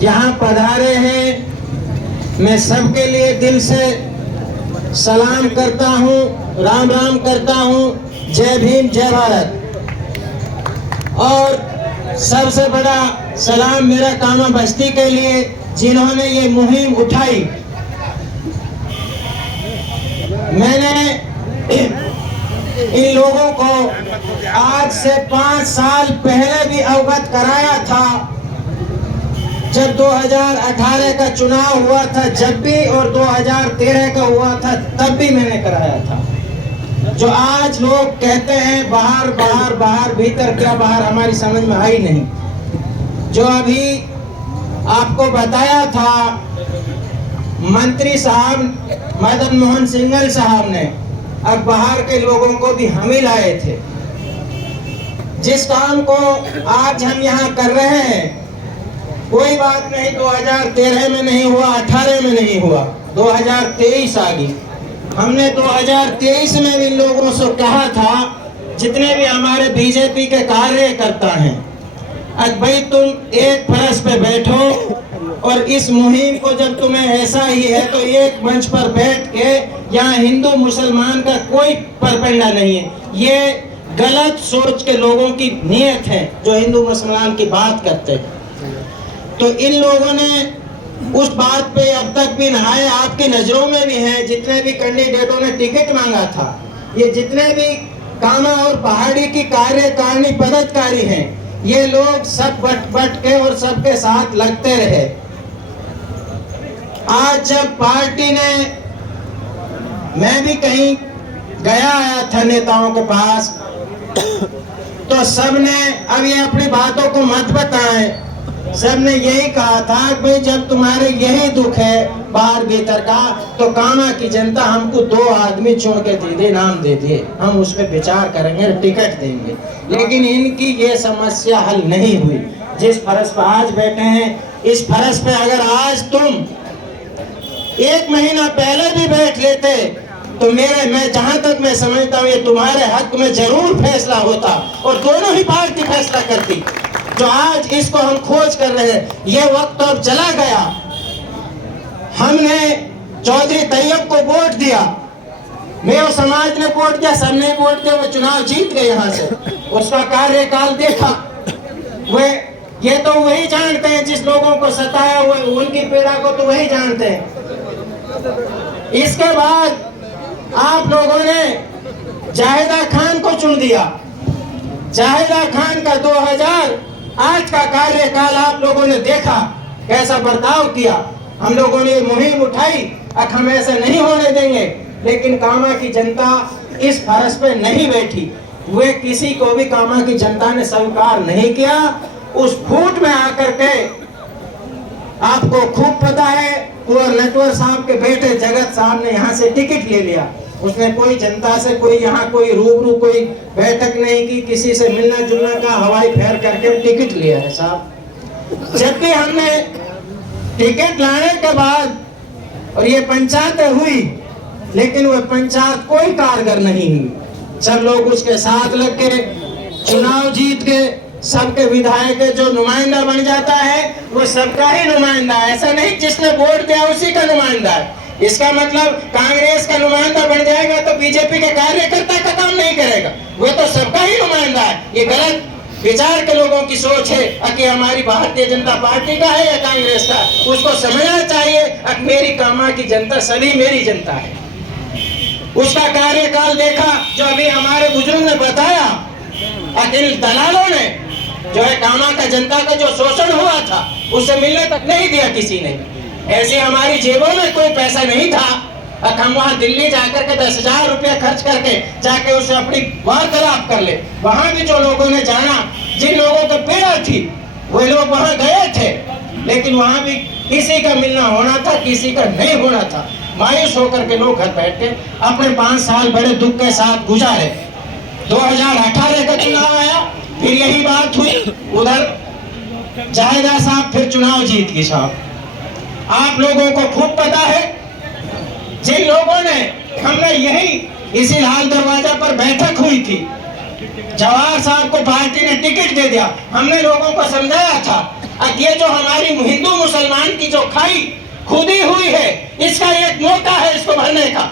यहाँ पधारे हैं, मैं सबके लिए दिल से सलाम करता हूँ, राम राम करता हूँ। जय भीम, जय भारत। और सबसे बड़ा सलाम मेरा कामा बस्ती के लिए, जिन्होंने ये मुहिम उठाई। मैंने इन लोगों को आज से 5 साल पहले भी अवगत कराया था, जब 2018 का चुनाव हुआ था जब भी, और 2013 का हुआ था तब भी मैंने कराया था। जो आज लोग कहते हैं बाहर बाहर बाहर, भीतर क्या बाहर, हमारी समझ में आई नहीं। जो अभी आपको बताया था मंत्री साहब मदन मोहन सिंघल साहब ने, अब बाहर के लोगों को भी हम ही लाए थे। जिस काम को आज हम यहाँ कर रहे हैं, कोई बात नहीं 2013 में नहीं हुआ, 18 में नहीं हुआ, 2023 आ गई। हमने 2023 में भी लोगों से कहा था, जितने भी हमारे बीजेपी के कार्यकर्ता हैं, आज भाई तुम एक फर्श पे बैठो और इस मुहिम को, जब तुम्हें ऐसा ही है तो एक मंच पर बैठ के, यहाँ हिंदू मुसलमान का कोई परपेंडा नहीं है, ये गलत सोच के लोगों की नीयत है जो हिंदू मुसलमान की बात करते हैं। तो इन लोगों ने उस बात पे अब तक भी नहाए, आपकी नजरों में भी है, जितने भी कैंडिडेटों ने टिकट मांगा था, ये जितने भी कामा और पहाड़ी की कार्यकारिणी पदाधिकारी हैं, ये लोग सब बट के और सबके साथ लगते रहे। आज जब पार्टी ने, मैं भी कहीं गया आया था नेताओं के पास, तो सबने, अब ये अपनी बातों को मत बताएं, सबने यही कहा था कि भाई जब तुम्हारे यही दुख है बाहर भीतर का, तो कामा की जनता हमको 2 आदमी चुन के दे दे, नाम दे दे, हम उस पर विचार करेंगे, टिकट देंगे। लेकिन इनकी ये समस्या हल नहीं हुई। जिस फर्श पर आज बैठे हैं, इस फर्श पे अगर आज तुम 1 महीना पहले भी बैठ लेते तो मैं जहां तक मैं समझता हूँ ये तुम्हारे हक में जरूर फैसला होता, और दोनों ही पार्टी फैसला करती। जो आज इसको हम खोज कर रहे हैं, ये वक्त अब चला गया। हमने चौधरी तैयब को वोट दिया, मेरे समाज ने वोट दिया, सबने वोट दिया, वो चुनाव जीत गए यहाँ से। उसका कार्यकाल देखा, वे ये तो वही जानते हैं जिस लोगों को सताया हुआ, उनकी पीड़ा को तो वही जानते हैं। इसके बाद आप लोगों ने जाहिदा खान को चुन दिया। जाहिदा खान का 2008 का कार्यकाल आप लोगों ने देखा, कैसा बर्ताव किया। हम लोगों ने मुहिम उठाई, अब हम ऐसे नहीं होने देंगे। लेकिन कामा की जनता इस फर्श पे नहीं बैठी, वे किसी को भी कामा की जनता ने स्वीकार नहीं किया। उस फूट में आकर के आपको खूब पता है, कुंवर नटवर साहब के बेटे जगत साहब ने यहाँ से टिकट ले लिया। उसने कोई जनता से कोई यहाँ कोई रूबरू कोई बैठक नहीं की, किसी से मिलना जुलना का हवाई फेर करके टिकट लिया है साहब। जबकि हमने टिकट लाने के बाद और ये पंचायतें हुई, लेकिन वह पंचायत कोई कारगर नहीं हुई। सब लोग उसके साथ लग के चुनाव जीत के सबके विधायक जो नुमाइंदा बन जाता है, वो सबका ही नुमाइंदा है। ऐसा नहीं जिसने वोट दिया उसी का नुमाइंदा है। इसका मतलब कांग्रेस का नुमाइंदा बन जाएगा तो बीजेपी के कार्यकर्ता का काम नहीं करेगा, वो तो सबका ही नुमाइंदा है। ये गलत विचार के लोगों की सोच है कि हमारी भारतीय जनता पार्टी का है या कांग्रेस का। उसको समझना चाहिए कि मेरी कामा की जनता सभी मेरी जनता है। उसका कार्यकाल देखा, जो अभी हमारे बुजुर्ग ने बताया, इन दलालों ने जो है कामा का जनता का जो शोषण हुआ था उससे मिलने तक नहीं दिया किसी ने। ऐसे हमारी जेबों में कोई पैसा नहीं था, अब हम वहाँ दिल्ली जाकर के 10,000 रुपया खर्च करके जाके उसे अपनी वार्तालाप कर ले। वहाँ भी जो लोगों ने जाना, जिन लोगों को पीड़ा थी, वो लोग वहाँ गए थे, लेकिन वहाँ भी किसी का मिलना होना था, किसी का नहीं होना था। मायूस होकर के लोग घर बैठ के अपने 5 साल बड़े दुख के साथ गुजारे। 2018 का चुनाव आया, फिर यही बात हुई, उधर जाहिदा साहब फिर चुनाव जीत गई साहब। आप लोगों को खूब पता है, जिन लोगों ने, हमने यही इसी लाल दरवाजा पर बैठक हुई थी, जवाहर साहब को पार्टी ने टिकट दे दिया। हमने लोगों को समझाया था अब ये जो हमारी हिंदू मुसलमान की जो खाई खुदी हुई है, इसका एक मौका है इसको भरने का।